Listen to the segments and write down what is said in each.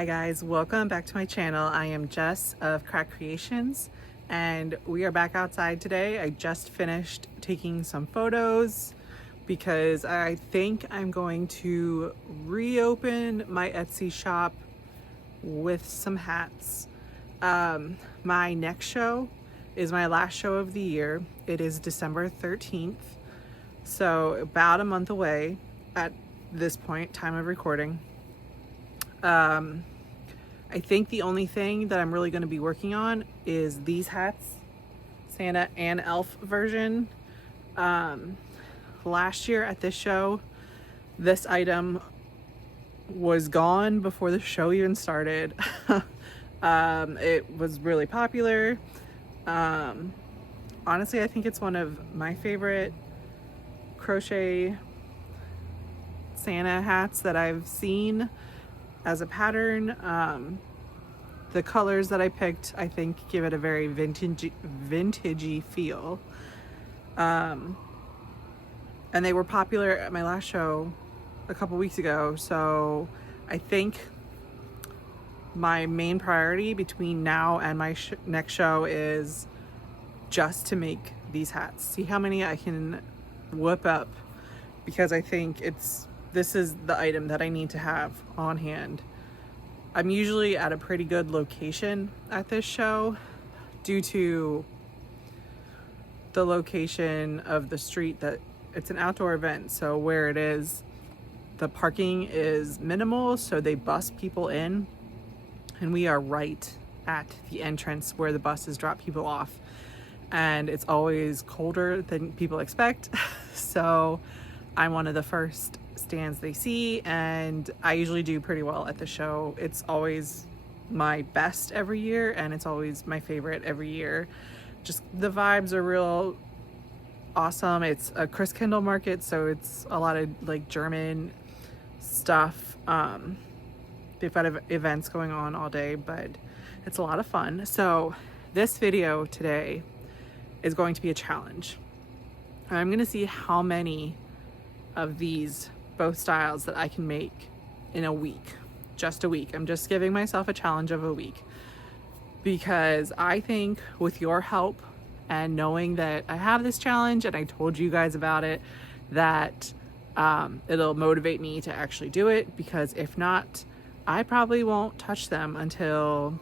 Hi guys, welcome back to my channel. I am Jess of Crack Creations and we are back outside today. I just finished taking some photos because I think I'm going to reopen my Etsy shop with some hats. My next show is my last show of the year. It is December 13th, so about a month away at this point, time of recording. I think the only thing that I'm really going to be working on is these hats, Santa and Elf version. Last year at this show, this item was gone before the show even started. It was really popular. Honestly, I think it's one of my favorite crochet Santa hats that I've seen as a pattern. The colors that I picked, I think, give it a very vintagey feel. And they were popular at my last show a couple weeks ago, so I think my main priority between now and my next show is just to make these hats, see how many I can whip up, because I think this is the item that I need to have on hand. I'm usually at a pretty good location at this show due to the location of the street, that it's an outdoor event, so where it is, the parking is minimal, so they bus people in, and we are right at the entrance where the buses drop people off, and it's always colder than people expect. So I'm one of the first stands they see, and I usually do pretty well at the show. It's always my best every year, and it's always my favorite every year. Just the vibes are real awesome. It's a Christkindl market, so it's a lot of like German stuff. They've got events going on all day, but it's a lot of fun. So this video today is going to be a challenge. I'm going to see how many of these both styles that I can make in a week. Just a week. I'm just giving myself a challenge of a week, because I think with your help and knowing that I have this challenge and I told you guys about it, that it'll motivate me to actually do it, because if not, I probably won't touch them until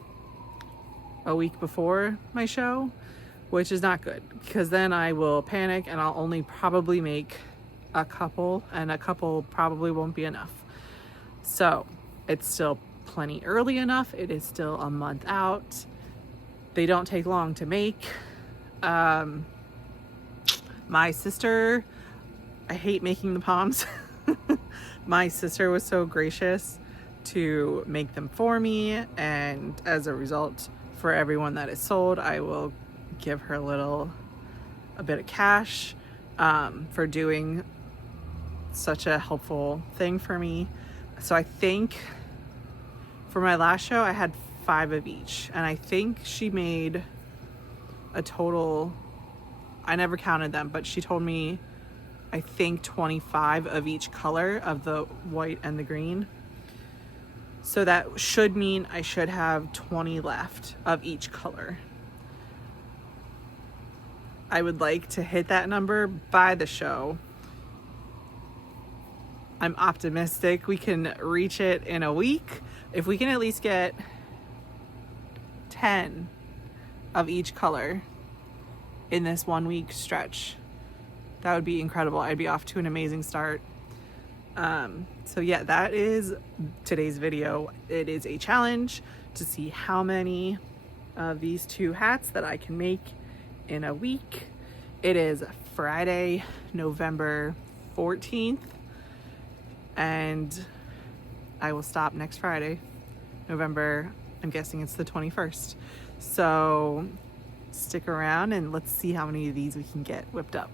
a week before my show, which is not good, because then I will panic and I'll only probably make a couple, and a couple probably won't be enough. So it's still plenty early enough. It is still a month out. They don't take long to make. My sister, I hate making the palms. My sister was so gracious to make them for me, and as a result, for everyone that is sold, I will give her a bit of cash for doing such a helpful thing for me. So I think for my last show I had 5 of each, and I think she made a total, I never counted them, but she told me I think 25 of each color, of the white and the green. So that should mean I should have 20 left of each color. I would like to hit that number by the show. I'm optimistic we can reach it in a week. If we can at least get 10 of each color in this 1 week stretch, that would be incredible. I'd be off to an amazing start. So yeah, that is today's video. It is a challenge to see how many of these 2 hats that I can make in a week. It is Friday, November 14th. And I will stop next Friday, November, I'm guessing it's the 21st. So stick around and let's see how many of these we can get whipped up.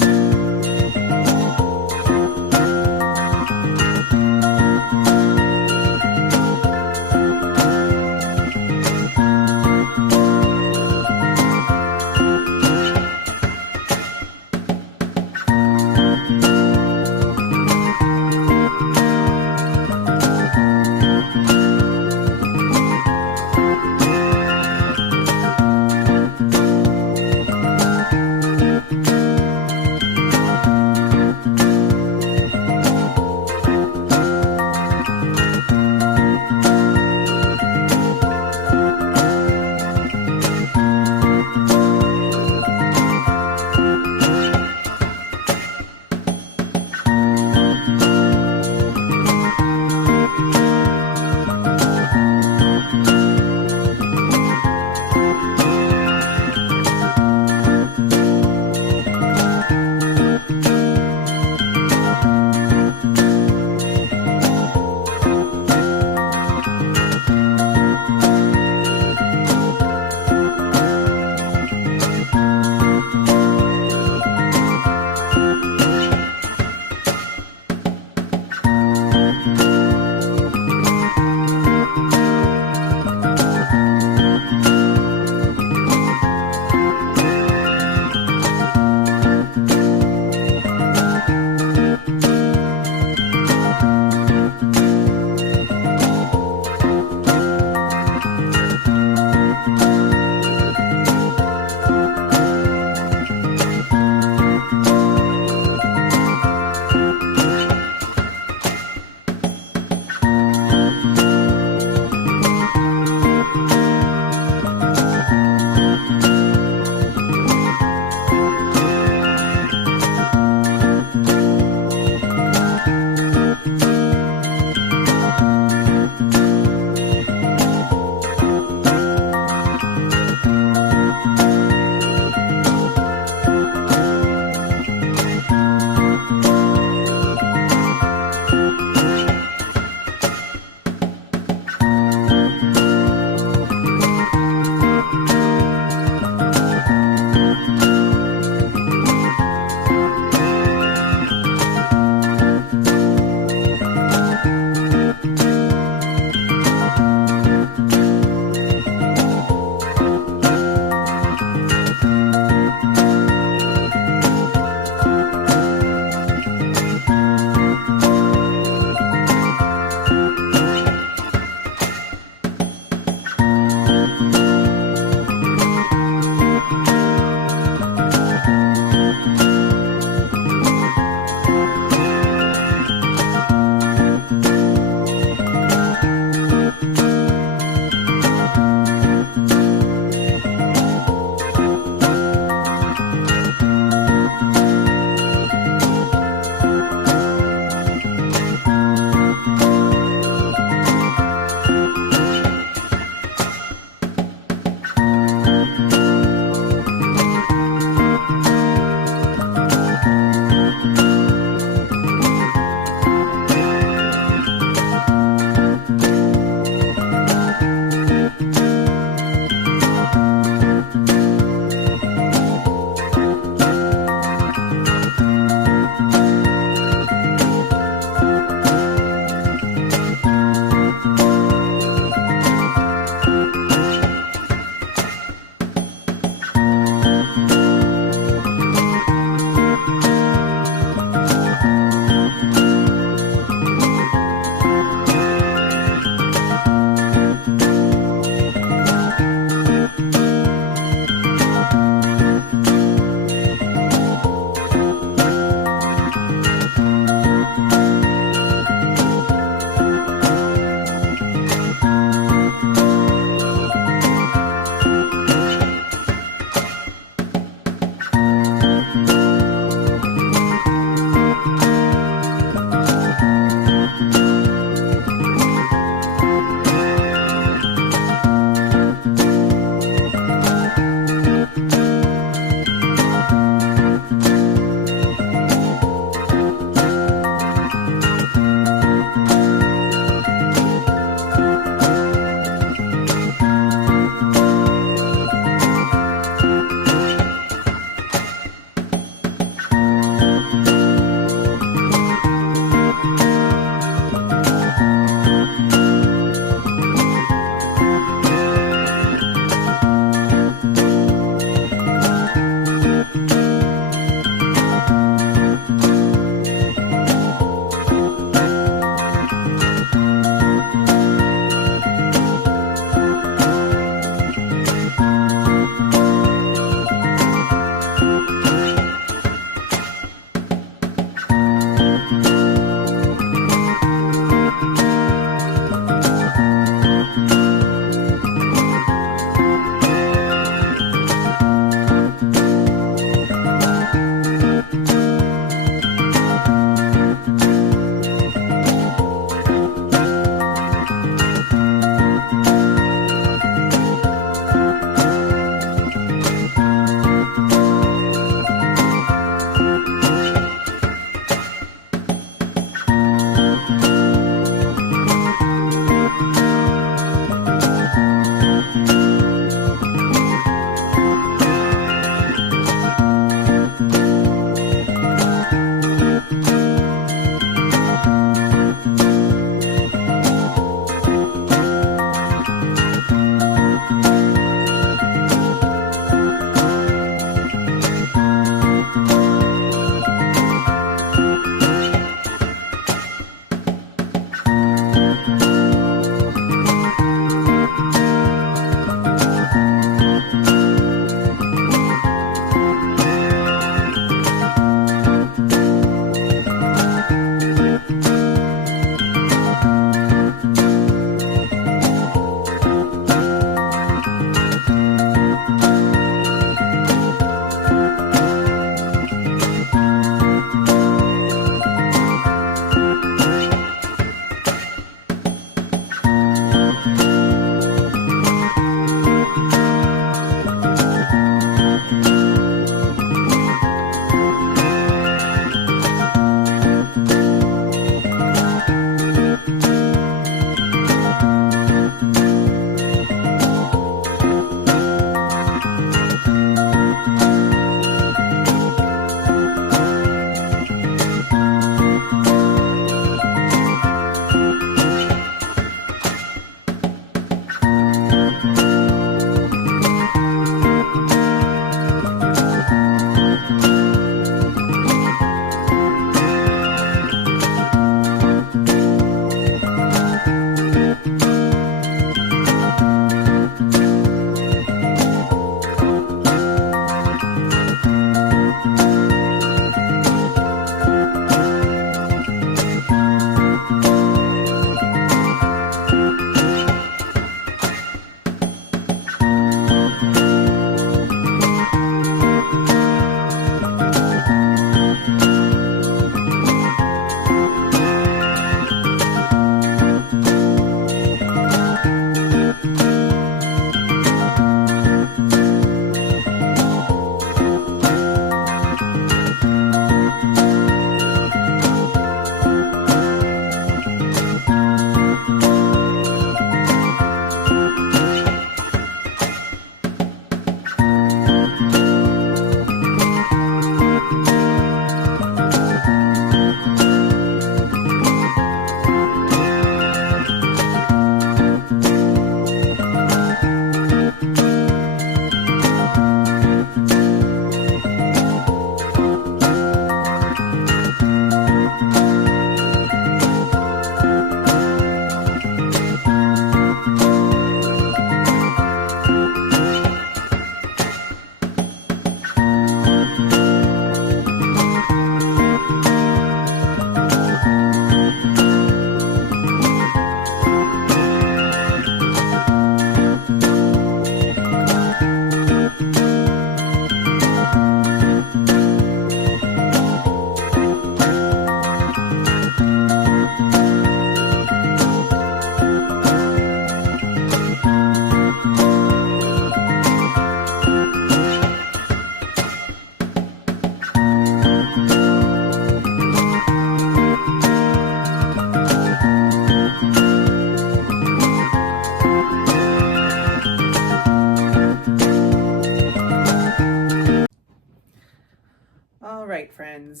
and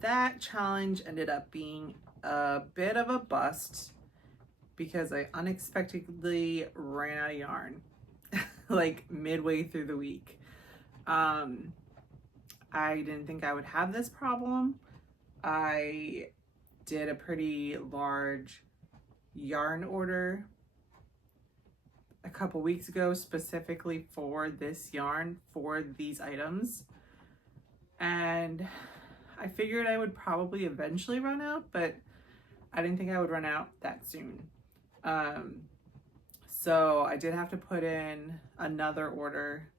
that challenge ended up being a bit of a bust because I unexpectedly ran out of yarn like midway through the week. I didn't think I would have this problem. I did a pretty large yarn order a couple weeks ago specifically for this yarn for these items, and I figured I would probably eventually run out, but I didn't think I would run out that soon. So I did have to put in another order,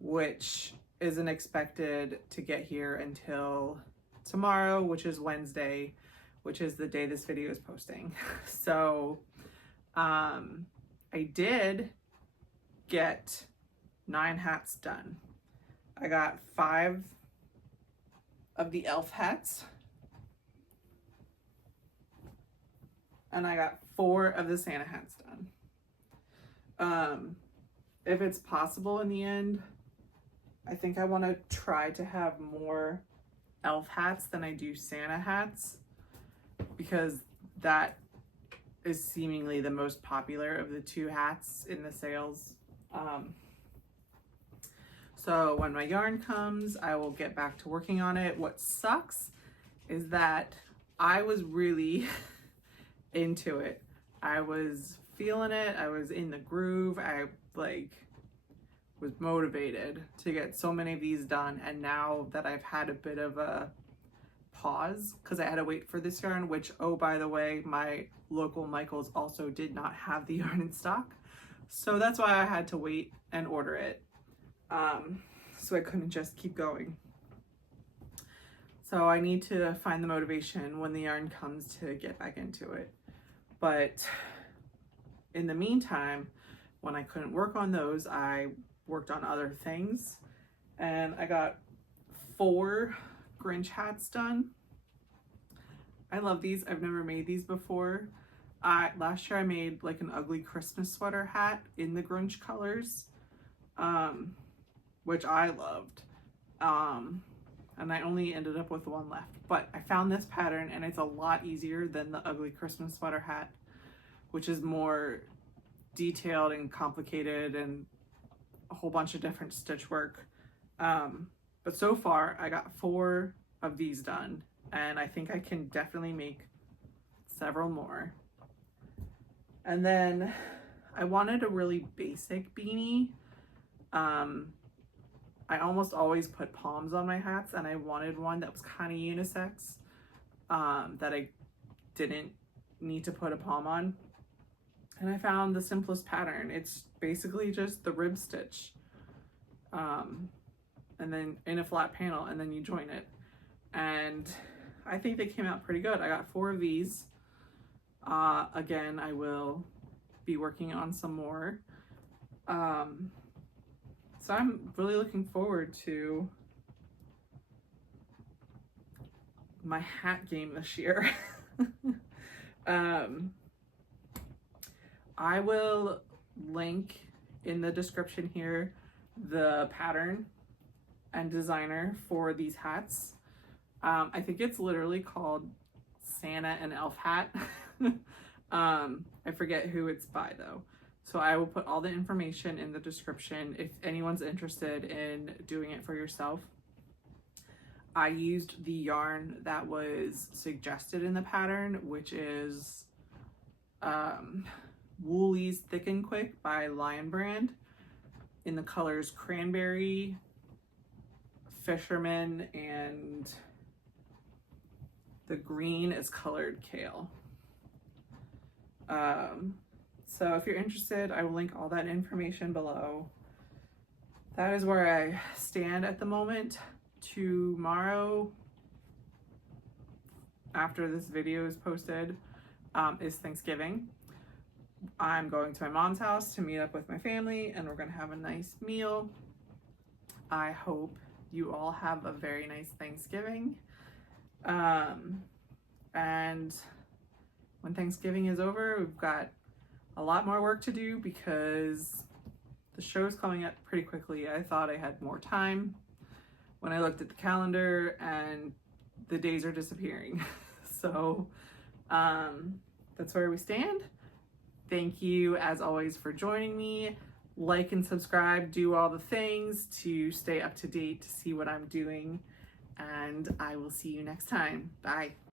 which isn't expected to get here until tomorrow, which is Wednesday, which is the day this video is posting. So I did get 9 hats done. I got 5 of the elf hats, and I got 4 of the Santa hats done. If it's possible in the end, I think I want to try to have more elf hats than I do Santa hats, because that is seemingly the most popular of the 2 hats in the sales. So when my yarn comes, I will get back to working on it. What sucks is that I was really into it. I was feeling it. I was in the groove. I was motivated to get so many of these done. And now that I've had a bit of a pause because I had to wait for this yarn, which, oh, by the way, my local Michaels also did not have the yarn in stock. So that's why I had to wait and order it. So I couldn't just keep going. So I need to find the motivation when the yarn comes to get back into it. But in the meantime, when I couldn't work on those, I worked on other things, and I got 4 Grinch hats done. I love these. I've never made these before. Last year I made like an ugly Christmas sweater hat in the Grinch colors, which I loved. And I only ended up with 1 left, but I found this pattern and it's a lot easier than the ugly Christmas sweater hat, which is more detailed and complicated and a whole bunch of different stitch work. But so far I got 4 of these done, and I think I can definitely make several more. And then I wanted a really basic beanie. I almost always put palms on my hats, and I wanted one that was kind of unisex, that I didn't need to put a palm on. And I found the simplest pattern. It's basically just the rib stitch, and then in a flat panel, and then you join it. And I think they came out pretty good. I got 4 of these. Again, I will be working on some more. So I'm really looking forward to my hat game this year. I will link in the description here the pattern and designer for these hats. I think it's literally called Santa and Elf Hat. I forget who it's by though. So I will put all the information in the description if anyone's interested in doing it for yourself. I used the yarn that was suggested in the pattern, which is Woolies Thick and Quick by Lion Brand, in the colors Cranberry, Fisherman, and the green is colored Kale. So if you're interested, I will link all that information below. That is where I stand at the moment. Tomorrow, after this video is posted, is Thanksgiving. I'm going to my mom's house to meet up with my family, and we're gonna have a nice meal. I hope you all have a very nice Thanksgiving. And when Thanksgiving is over, we've got a lot more work to do because the show's coming up pretty quickly. I thought I had more time, when I looked at the calendar and the days are disappearing. So that's where we stand. Thank you as always for joining me. Like and subscribe, do all the things to stay up to date to see what I'm doing. And I will see you next time. Bye.